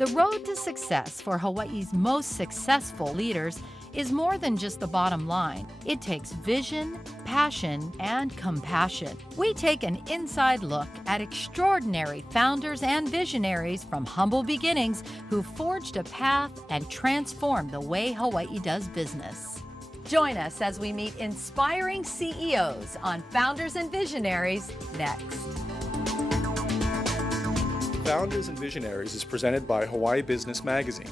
The road to success for Hawaii's most successful leaders is more than just the bottom line. It takes vision, passion, and compassion. We take an inside look at extraordinary founders and visionaries from humble beginnings who forged a path and transformed the way Hawaii does business. Join us as we meet inspiring CEOs on Founders and Visionaries next. Founders and Visionaries is presented by Hawaii Business Magazine.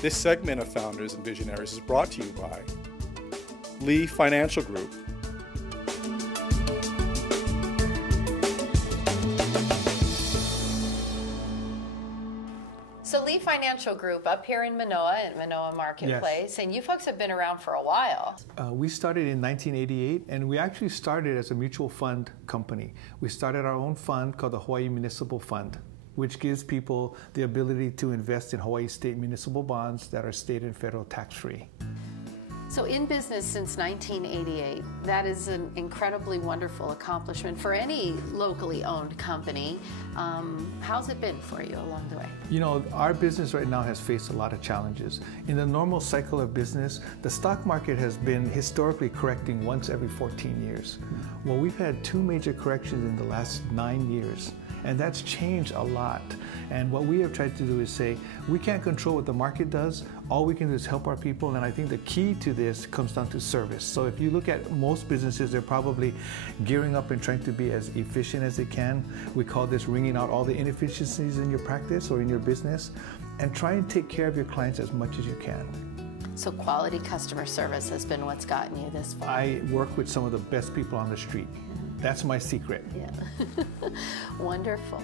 This segment of Founders and Visionaries is brought to you by Lee Financial Group. So Lee Financial Group up here in Manoa at Manoa Marketplace, yes. And you folks have been around for a while. We started in 1988, and we actually started as a mutual fund company. We started our own fund called the Hawaii Municipal Fund, which gives people the ability to invest in Hawaii state municipal bonds that are state and federal tax-free. So in business since 1988, that is an incredibly wonderful accomplishment for any locally owned company. How's it been for you along the way? You know, our business right now has faced a lot of challenges. In the normal cycle of business, the stock market has been historically correcting once every 14 years. Well, we've had two major corrections in the last 9 years. And that's changed a lot. And what we have tried to do is say, we can't control what the market does. All we can do is help our people. And I think the key to this comes down to service. So if you look at most businesses, they're probably gearing up and trying to be as efficient as they can. We call this wringing out all the inefficiencies in your practice or in your business, and try and take care of your clients as much as you can. So quality customer service has been what's gotten you this far. I work with some of the best people on the street. That's my secret. Yeah. Wonderful.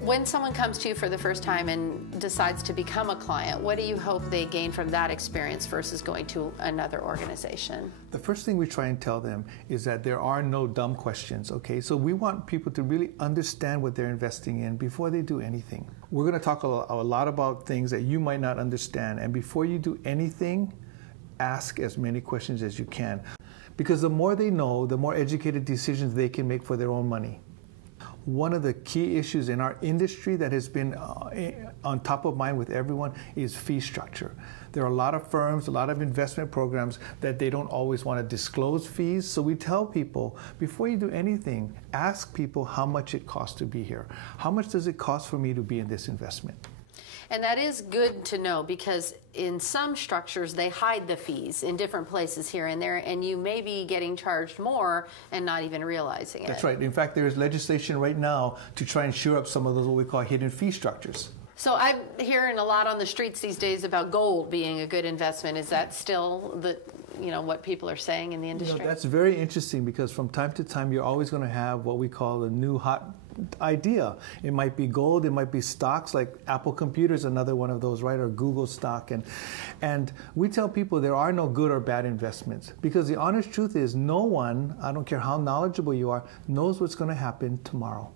When someone comes to you for the first time and decides to become a client, what do you hope they gain from that experience versus going to another organization? The first thing we try and tell them is that there are no dumb questions, okay? So we want people to really understand what they're investing in before they do anything. We're going to talk a lot about things that you might not understand, and before you do anything, ask as many questions as you can. Because the more they know, the more educated decisions they can make for their own money. One of the key issues in our industry that has been on top of mind with everyone is fee structure. There are a lot of firms, a lot of investment programs that they don't always want to disclose fees. So we tell people, before you do anything, ask people how much it costs to be here. How much does it cost for me to be in this investment? And that is good to know, because in some structures they hide the fees in different places here and there, and you may be getting charged more and not even realizing it. That's right. In fact, there is legislation right now to try and shore up some of those what we call hidden fee structures. So I'm hearing a lot on the streets these days about gold being a good investment. Is that still what people are saying in the industry? That's very interesting, because from time to time you're always going to have what we call a new hot idea. It might be gold, it might be stocks, like Apple Computers, another one of those, right? Or Google stock. And we tell people there are no good or bad investments, because the honest truth is no one, I don't care how knowledgeable you are, knows what's going to happen tomorrow.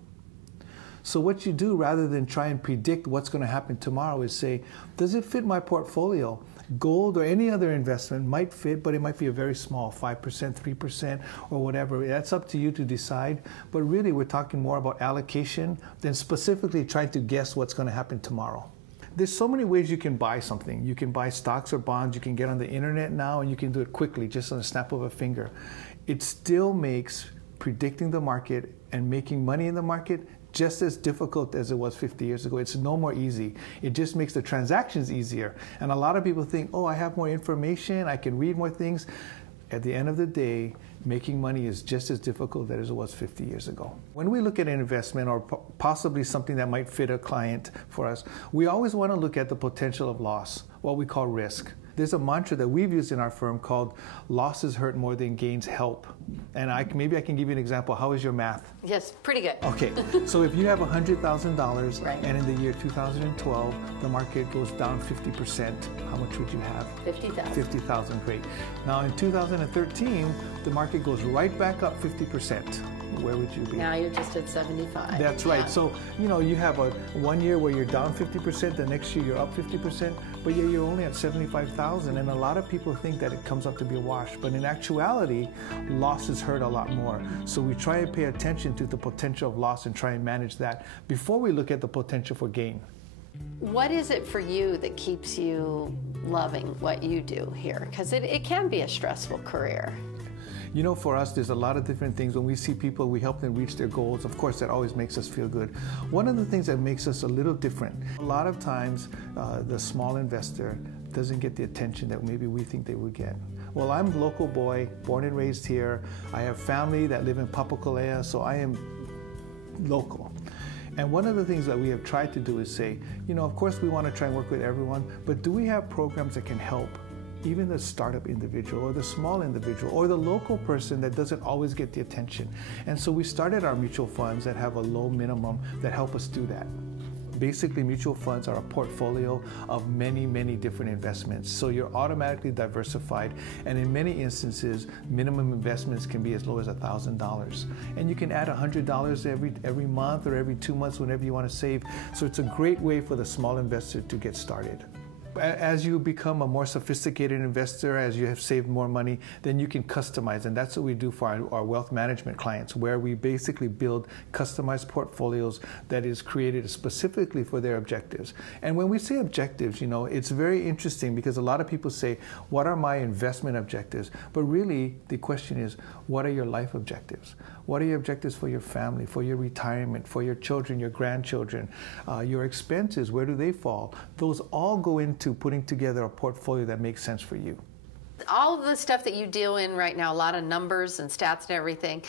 So what you do, rather than try and predict what's going to happen tomorrow, is say, does it fit my portfolio? Gold or any other investment might fit, but it might be a very small, 5%, 3%, or whatever. That's up to you to decide. But really, we're talking more about allocation than specifically trying to guess what's going to happen tomorrow. There's so many ways you can buy something. You can buy stocks or bonds. You can get on the internet now, and you can do it quickly, just on a snap of a finger. It still makes predicting the market and making money in the market just as difficult as it was 50 years ago. It's no more easy. It just makes the transactions easier. And a lot of people think, oh, I have more information, I can read more things. At the end of the day, making money is just as difficult as it was 50 years ago. When we look at an investment, or possibly something that might fit a client for us, we always want to look at the potential of loss, what we call risk. There's a mantra that we've used in our firm called losses hurt more than gains help. And maybe I can give you an example. How is your math? Yes, pretty good. Okay, so if you have $100,000 Right. and in the year 2012, the market goes down 50%, how much would you have? 50,000. 50,000, great. Now in 2013, the market goes right back up 50%. Where would you be? Now you're just at 75. That's right. Yeah. So, you have a 1 year where you're down 50%, the next year you're up 50%, but you're only at 75,000. And a lot of people think that it comes up to be a wash. But in actuality, losses hurt a lot more. So we try and pay attention to the potential of loss and try and manage that before we look at the potential for gain. What is it for you that keeps you loving what you do here? Because it can be a stressful career. For us, there's a lot of different things. When we see people, we help them reach their goals. Of course, that always makes us feel good. One of the things that makes us a little different, a lot of times, the small investor doesn't get the attention that maybe we think they would get. Well, I'm a local boy, born and raised here. I have family that live in Papakolea, so I am local. And one of the things that we have tried to do is say, of course we want to try and work with everyone, but do we have programs that can help even the startup individual or the small individual or the local person that doesn't always get the attention? And so we started our mutual funds that have a low minimum that help us do that. Basically, mutual funds are a portfolio of many, many different investments. So you're automatically diversified. And in many instances, minimum investments can be as low as $1,000. And you can add $100 every month or every 2 months whenever you want to save. So it's a great way for the small investor to get started. As you become a more sophisticated investor, as you have saved more money, then you can customize. And that's what we do for our wealth management clients, where we basically build customized portfolios that is created specifically for their objectives. And when we say objectives, it's very interesting because a lot of people say, what are my investment objectives? But really, the question is, what are your life objectives? What are your objectives for your family, for your retirement, for your children, your grandchildren, your expenses? Where do they fall? Those all go into putting together a portfolio that makes sense for you. All of the stuff that you deal in right now, a lot of numbers and stats and everything,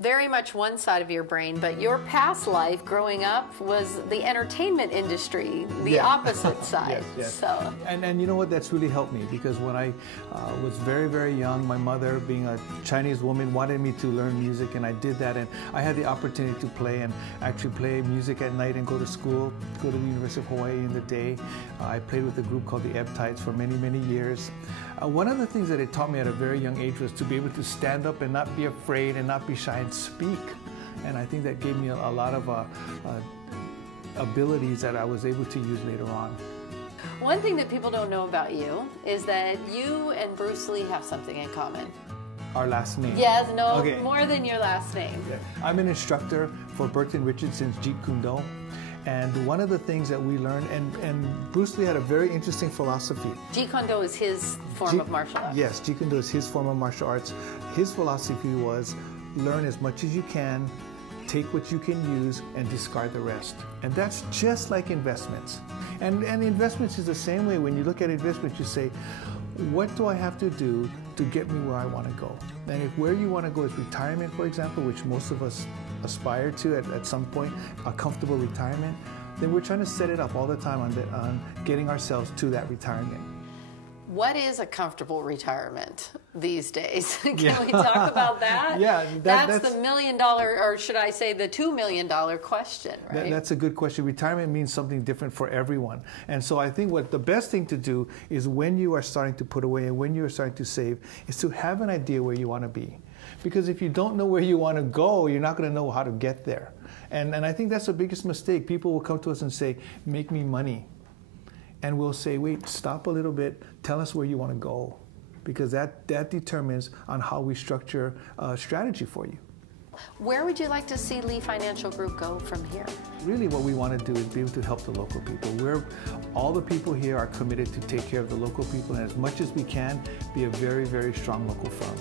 very much one side of your brain, but your past life growing up was the entertainment industry, the opposite side. Yes. So. And you know what, that's really helped me because when I was very, very young, my mother, being a Chinese woman, wanted me to learn music, and I did that, and I had the opportunity to play and actually play music at night and go to school, go to the University of Hawaii in the day. I played with a group called the Ebb Tides for many, many years. One of the things that it taught me at a very young age was to be able to stand up and not be afraid and not be shy and speak. And I think that gave me a lot of abilities that I was able to use later on. One thing that people don't know about you is that you and Bruce Lee have something in common. Our last name. Yes, no, Okay. more than your last name. Yeah. I'm an instructor for Burton Richardson's Jeet Kune Do. And one of the things that we learned, and Bruce Lee had a very interesting philosophy. Jeet Kune Do is his form of martial arts. Yes, Jeet Kune Do is his form of martial arts. His philosophy was learn as much as you can, take what you can use, and discard the rest. And that's just like investments. And investments is the same way. When you look at investments, you say, what do I have to do to get me where I want to go? And if where you want to go is retirement, for example, which most of us aspire to at some point, a comfortable retirement, then we're trying to set it up all the time on getting ourselves to that retirement. What is a comfortable retirement these days? Can Yeah. we talk about that? Yeah, that's the $1 million, or should I say the $2 million question, right? That's a good question. Retirement means something different for everyone. And so I think what the best thing to do is when you are starting to put away and when you are starting to save is to have an idea where you want to be. Because if you don't know where you want to go, you're not going to know how to get there. And I think that's the biggest mistake. People will come to us and say, make me money. And we'll say, wait, stop a little bit. Tell us where you want to go. Because that determines on how we structure a strategy for you. Where would you like to see Lee Financial Group go from here? Really what we want to do is be able to help the local people. All the people here are committed to take care of the local people, and as much as we can, be a very, very strong local firm.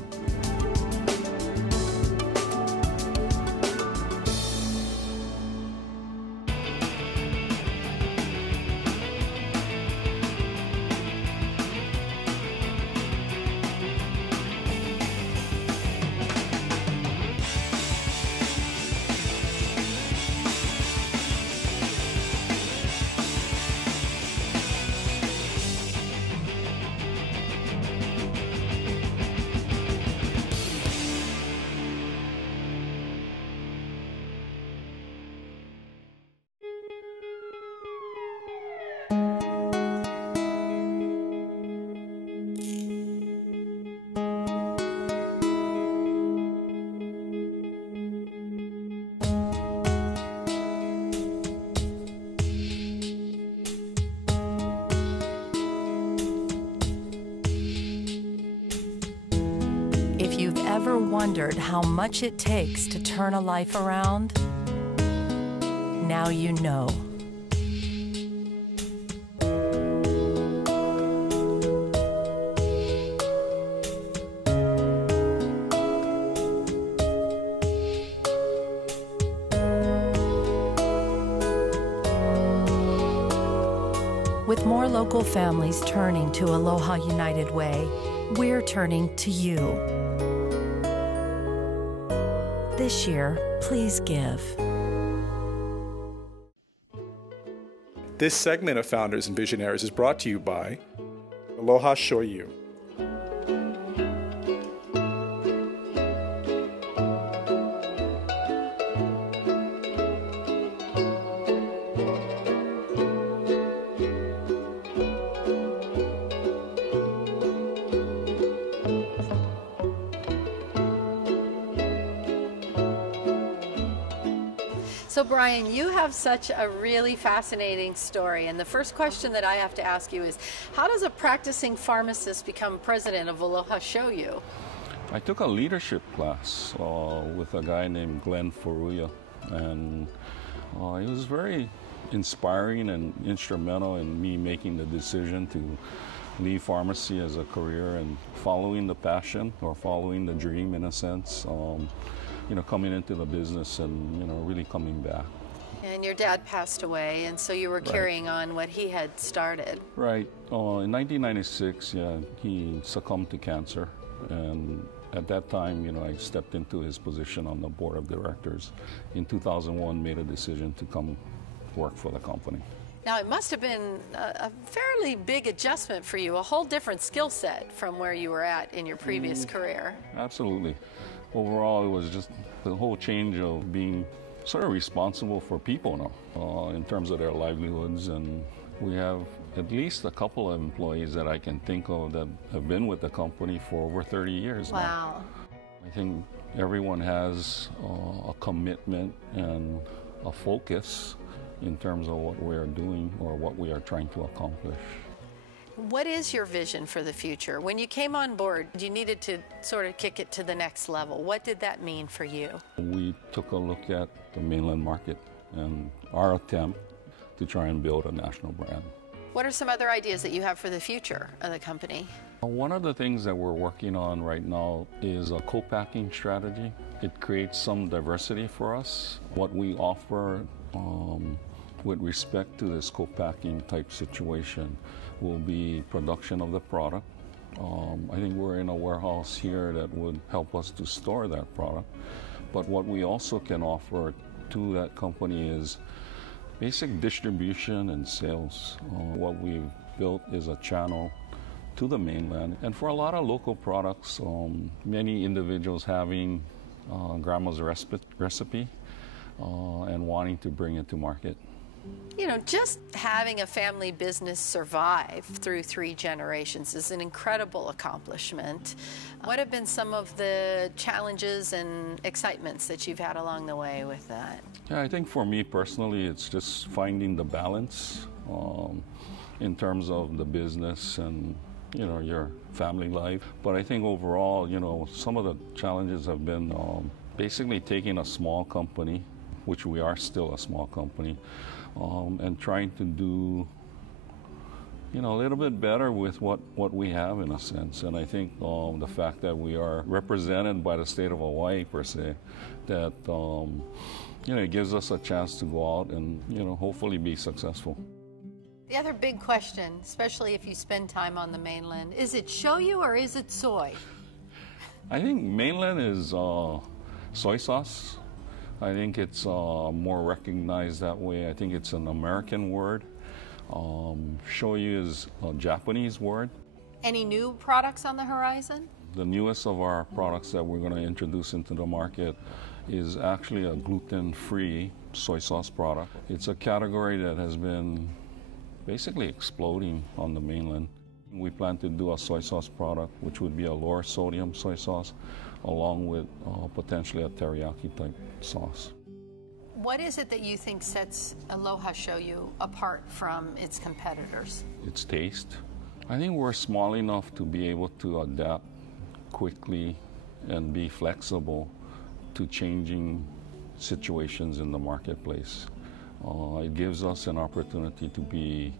wondered how much it takes to turn a life around? Now you know. With more local families turning to Aloha United Way, we're turning to you. This year, please give. This segment of Founders and Visionaries is brought to you by Aloha Shoyu. So Brian, you have such a really fascinating story, and the first question that I have to ask you is, how does a practicing pharmacist become president of Aloha Shoyu? I took a leadership class with a guy named Glenn Furuya, and it was very inspiring and instrumental in me making the decision to leave pharmacy as a career and following the passion or following the dream in a sense. Coming into the business and, really coming back. And your dad passed away, and so you were carrying on what he had started. Right. In 1996, he succumbed to cancer. And at that time, I stepped into his position on the board of directors. In 2001, made a decision to come work for the company. Now, it must have been a fairly big adjustment for you, a whole different skill set from where you were at in your previous career. Absolutely. Overall, it was just the whole change of being sort of responsible for people now in terms of their livelihoods. And we have at least a couple of employees that I can think of that have been with the company for over 30 years now. Wow. I think everyone has a commitment and a focus in terms of what we are doing or what we are trying to accomplish. What is your vision for the future? When you came on board, you needed to sort of kick it to the next level. What did that mean for you? We took a look at the mainland market and our attempt to try and build a national brand. What are some other ideas that you have for the future of the company? One of the things that we're working on right now is a co-packing strategy. It creates some diversity for us. What we offer with respect to this co-packing type situation will be production of the product. I think we're in a warehouse here that would help us to store that product. But what we also can offer to that company is basic distribution and sales. What we've built is a channel to the mainland. And for a lot of local products, many individuals having grandma's recipe and wanting to bring it to market. Just having a family business survive through 3 generations is an incredible accomplishment. What have been some of the challenges and excitements that you've had along the way with that? Yeah, I think for me personally, it's just finding the balance in terms of the business and your family life. But I think overall, some of the challenges have been basically taking a small company, which we are still a small company, and trying to do a little bit better with what we have in a sense. And I think the fact that we are represented by the state of Hawaii per se, that it gives us a chance to go out and hopefully be successful. The other big question, especially if you spend time on the mainland, is it shoyu or is it soy? I think mainland is soy sauce. I think it's more recognized that way. I think it's an American word. Shoyu is a Japanese word. Any new products on the horizon? The newest of our products that we're going to introduce into the market is actually a gluten-free soy sauce product. It's a category that has been basically exploding on the mainland. We plan to do a soy sauce product, which would be a lower sodium soy sauce, along with potentially a teriyaki type sauce. What is it that you think sets Aloha Shoyu apart from its competitors? Its taste. I think we're small enough to be able to adapt quickly and be flexible to changing situations in the marketplace. It gives us an opportunity to be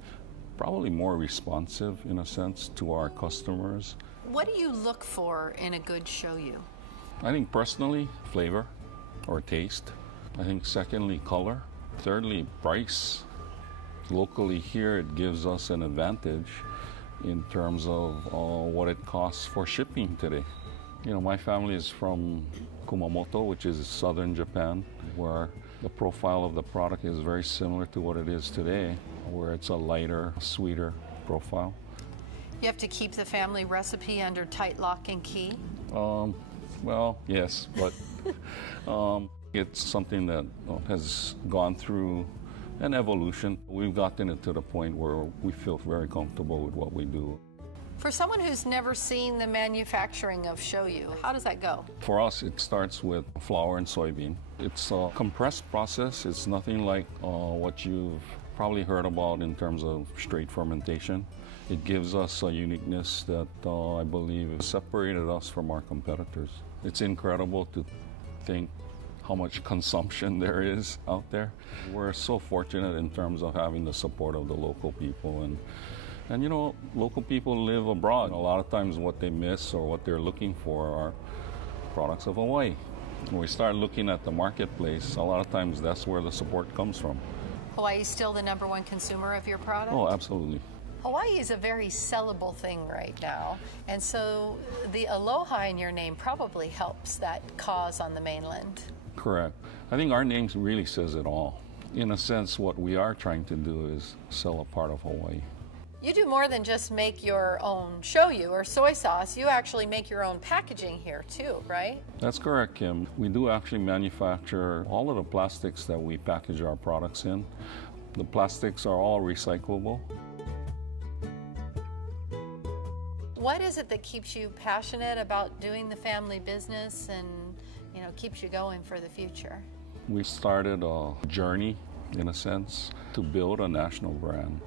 probably more responsive, in a sense, to our customers. What do you look for in a good shoyu? I think personally, flavor or taste. I think secondly, color. Thirdly, price. Locally here, it gives us an advantage in terms of what it costs for shipping today. You know, my family is from Kumamoto, which is southern Japan, where the profile of the product is very similar to what it is today, where it's a lighter, sweeter profile. You have to keep the family recipe under tight lock and key? Well, yes, but it's something that has gone through an evolution. We've gotten it to the point where we feel very comfortable with what we do. For someone who's never seen the manufacturing of shoyu, how does that go? For us, it starts with flour and soybean. It's a compressed process. It's nothing like what you've probably heard about in terms of straight fermentation. It gives us a uniqueness that I believe has separated us from our competitors. It's incredible to think how much consumption there is out there. We're so fortunate in terms of having the support of the local people. And you know, local people live abroad. A lot of times what they miss or what they're looking for are products of Hawaii. When we start looking at the marketplace, a lot of times that's where the support comes from. Hawaii is still the #1 consumer of your product? Oh, absolutely. Hawaii is a very sellable thing right now, and so the aloha in your name probably helps that cause on the mainland. Correct. I think our name really says it all. In a sense, what we are trying to do is sell a part of Hawaii. You do more than just make your own shoyu or soy sauce. You actually make your own packaging here too, right? That's correct, Kim. We do actually manufacture all of the plastics that we package our products in. The plastics are all recyclable. What is it that keeps you passionate about doing the family business and, you know, keeps you going for the future? We started a journey, in a sense, to build a national brand.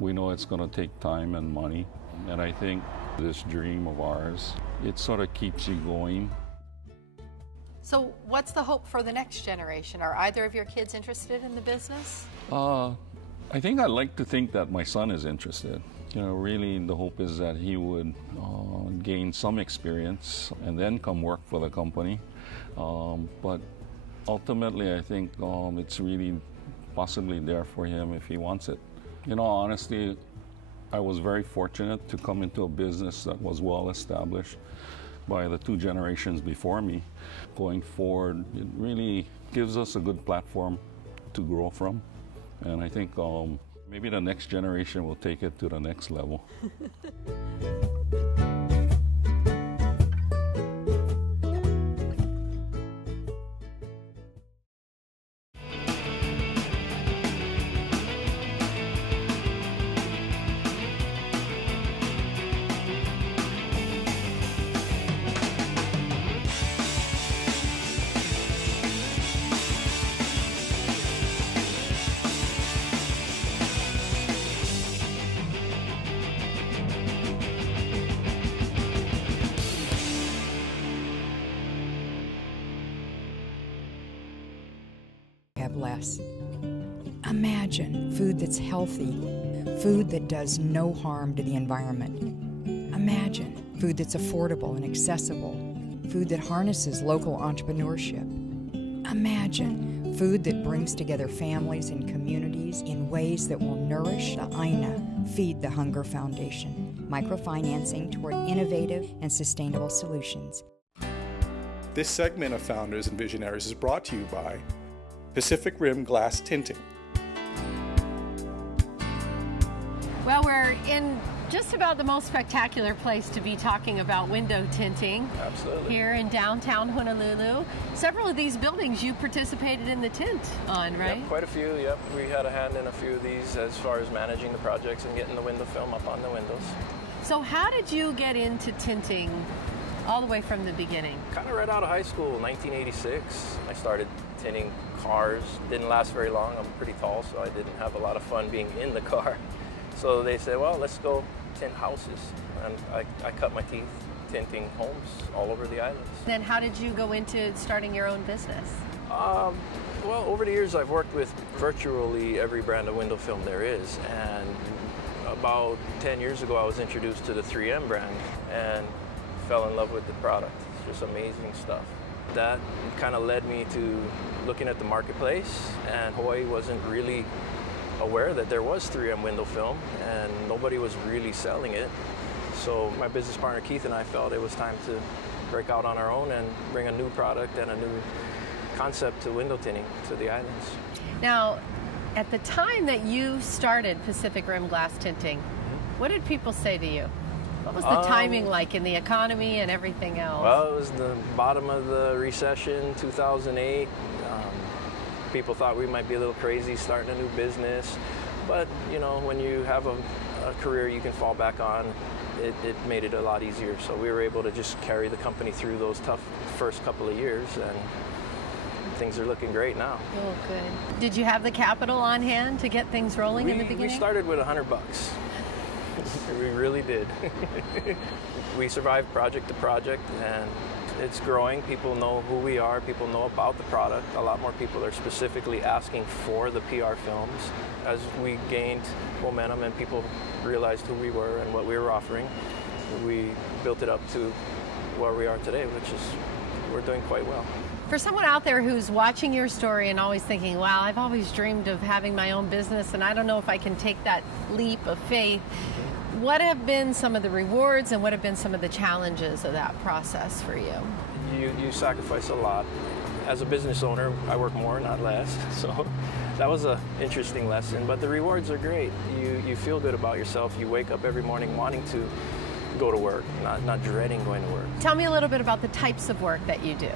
We know it's going to take time and money, and I think this dream of ours, it sort of keeps you going. So what's the hope for the next generation? Are either of your kids interested in the business? I think I'd like to think that my son is interested. You know, really the hope is that he would gain some experience and then come work for the company. But ultimately, I think it's really possibly there for him if he wants it. In all honesty, I was very fortunate to come into a business that was well established by the 2 generations before me. Going forward, it really gives us a good platform to grow from. And I think maybe the next generation will take it to the next level. Less. Imagine food that's healthy, food that does no harm to the environment. Imagine food that's affordable and accessible, food that harnesses local entrepreneurship. Imagine food that brings together families and communities in ways that will nourish the AINA, Feed the Hunger Foundation, microfinancing toward innovative and sustainable solutions. This segment of Founders and Visionaries is brought to you by Pacific Rim Glass Tinting. Well, we're in just about the most spectacular place to be talking about window tinting. Absolutely. Here in downtown Honolulu. Several of these buildings you participated in the tint on, right? Yep, quite a few, yep. We had a hand in a few of these as far as managing the projects and getting the window film up on the windows. So how did you get into tinting all the way from the beginning? Kind of right out of high school, 1986. I started tinting cars. Didn't last very long. I'm pretty tall, so I didn't have a lot of fun being in the car. So they said, well, let's go tint houses. And I cut my teeth tinting homes all over the islands. Then how did you go into starting your own business? Well, over the years I've worked with virtually every brand of window film there is, and about 10 years ago I was introduced to the 3M brand and fell in love with the product. It's just amazing stuff. That kind of led me to looking at the marketplace, and Hawaii wasn't really aware that there was 3M window film and nobody was really selling it. So my business partner Keith and I felt it was time to break out on our own and bring a new product and a new concept to window tinting to the islands. Now, at the time that you started Pacific Rim Glass Tinting, what did people say to you? What was the timing like in the economy and everything else? Well, it was the bottom of the recession, 2008. People thought we might be a little crazy starting a new business, but you know, when you have a career you can fall back on, it made it a lot easier. So we were able to just carry the company through those tough first couple of years, and things are looking great now. Oh, good. Did you have the capital on hand to get things rolling in the beginning? We started with $100. We really did. We survived project to project, and it's growing. People know who we are. People know about the product. A lot more people are specifically asking for the PR films. As we gained momentum and people realized who we were and what we were offering, we built it up to where we are today, which is we're doing quite well. For someone out there who's watching your story and always thinking, wow, I've always dreamed of having my own business and I don't know if I can take that leap of faith, what have been some of the rewards and what have been some of the challenges of that process for you? You sacrifice a lot. As a business owner, I work more, not less. So that was an interesting lesson, but the rewards are great. You feel good about yourself. You wake up every morning wanting to go to work, not dreading going to work. Tell me a little bit about the types of work that you do.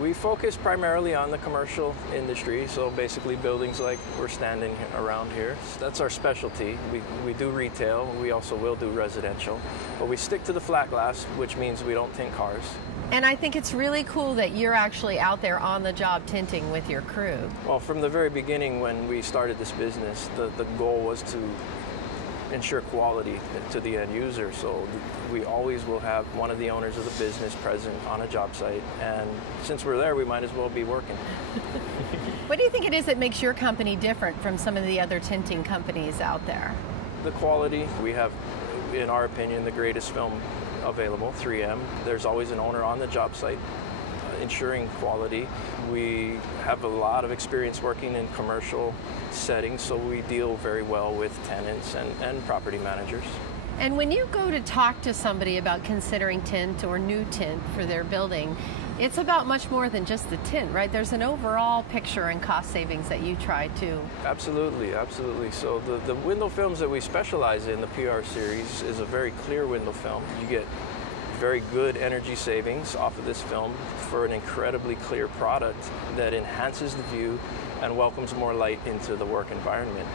We focus primarily on the commercial industry, so basically buildings like we're standing around here. That's our specialty. We do retail, we also will do residential, but we stick to the flat glass, which means we don't tint cars. And I think it's really cool that you're actually out there on the job tinting with your crew. Well, from the very beginning when we started this business, the goal was to ensure quality to the end user, so we always will have one of the owners of the business present on a job site, and since we're there we might as well be working. What do you think it is that makes your company different from some of the other tinting companies out there? The quality. We have, in our opinion, the greatest film available, 3M. There's always an owner on the job site ensuring quality. We have a lot of experience working in commercial settings, so we deal very well with tenants and property managers. And when you go to talk to somebody about considering tint or new tint for their building, it's about much more than just the tint, right? There's an overall picture and cost savings that you try to. Absolutely, absolutely. So the window films that we specialize in, the PR series, is a very clear window film. You get very good energy savings off of this film for an incredibly clear product that enhances the view and welcomes more light into the work environment.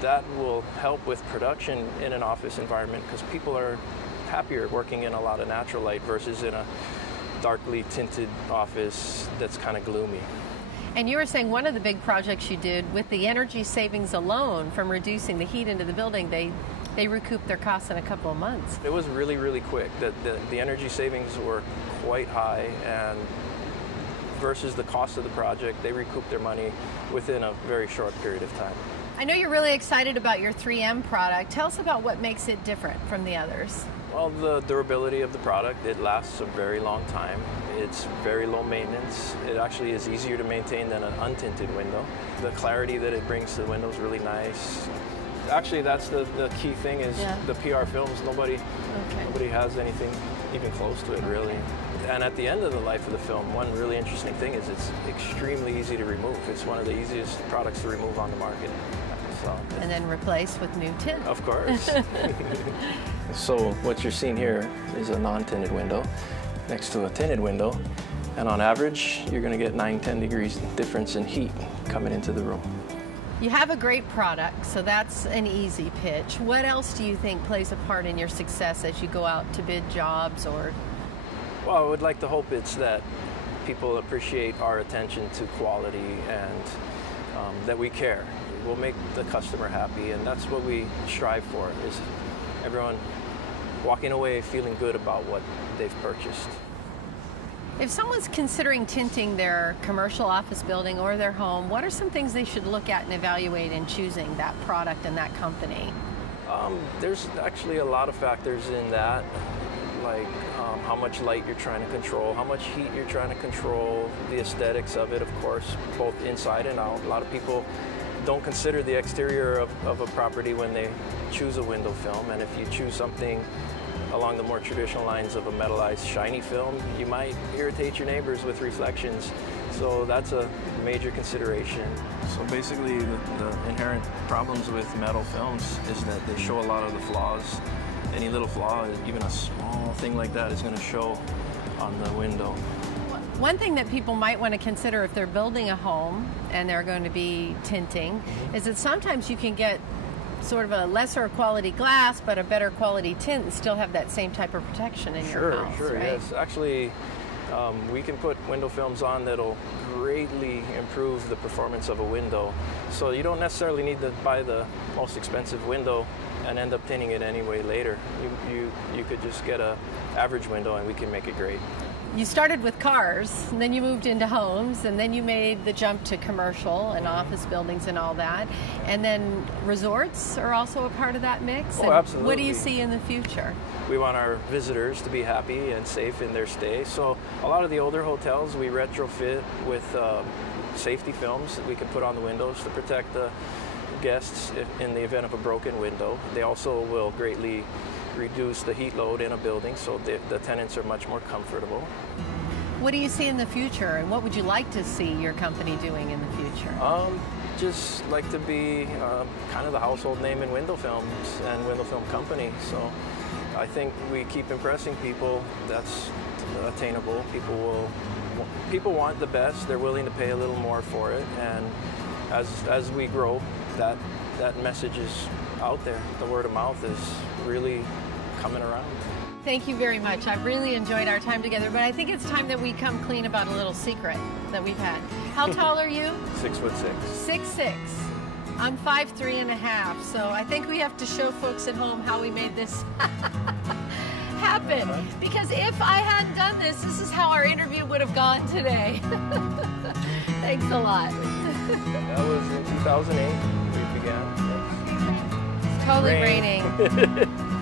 That will help with production in an office environment because people are happier working in a lot of natural light versus in a darkly tinted office that's kind of gloomy. And you were saying one of the big projects you did with the energy savings alone from reducing the heat into the building, they recouped their costs in a couple of months. It was really, really quick. The energy savings were quite high, and versus the cost of the project, they recouped their money within a very short period of time. I know you're really excited about your 3M product. Tell us about what makes it different from the others. Well, the durability of the product, it lasts a very long time. It's very low maintenance. It actually is easier to maintain than an untinted window. The clarity that it brings to the window is really nice. Actually, that's the key thing is the PR films. Nobody has anything even close to it, really. And at the end of the life of the film, one really interesting thing is it's extremely easy to remove. It's one of the easiest products to remove on the market. So, and then replace with new tint. Of course. So what you're seeing here is a non-tinted window next to a tinted window. And on average, you're going to get 9-10 degrees difference in heat coming into the room. You have a great product, so that's an easy pitch. What else do you think plays a part in your success as you go out to bid jobs or? Well, I would like to hope it's that people appreciate our attention to quality and that we care. We'll make the customer happy, and that's what we strive for, is everyone walking away feeling good about what they've purchased. If someone's considering tinting their commercial office building or their home, what are some things they should look at and evaluate in choosing that product and that company? There's actually a lot of factors in that, like how much light you're trying to control, how much heat you're trying to control, the aesthetics of it, of course, both inside and out. A lot of people don't consider the exterior of a property when they choose a window film, and if you choose something along the more traditional lines of a metallized shiny film, you might irritate your neighbors with reflections. So that's a major consideration. So basically the inherent problems with metal films is that they show a lot of the flaws. Any little flaw, even a small thing like that, is going to show on the window. One thing that people might want to consider if they're building a home and they're going to be tinting is that sometimes you can get sort of a lesser quality glass but a better quality tint and still have that same type of protection in your house, Sure, right? yes. Actually, we can put window films on that'll greatly improve the performance of a window. So you don't necessarily need to buy the most expensive window and end up tinting it anyway later. You could just get a average window and we can make it great. You started with cars, and then you moved into homes, and then you made the jump to commercial and office buildings and all that. And then resorts are also a part of that mix. Oh, and absolutely. What do you see in the future? We want our visitors to be happy and safe in their stay. So a lot of the older hotels we retrofit with safety films that we can put on the windows to protect the guests in the event of a broken window. They also will greatly reduce the heat load in a building, so the tenants are much more comfortable. What do you see in the future, and what would you like to see your company doing in the future? Just like to be kind of the household name in window films and window film company. So I think we keep impressing people. That's attainable. People want the best. They're willing to pay a little more for it, and as we grow, that message is out there. The word of mouth is really coming around. Thank you very much. I've really enjoyed our time together, but I think it's time that we come clean about a little secret that we've had. How tall are you? 6'6". 6'6". I'm 5'3½", so I think we have to show folks at home how we made this happen. Because if I hadn't done this, this is how our interview would have gone today. Thanks a lot. That was in 2008 we began. It's totally raining.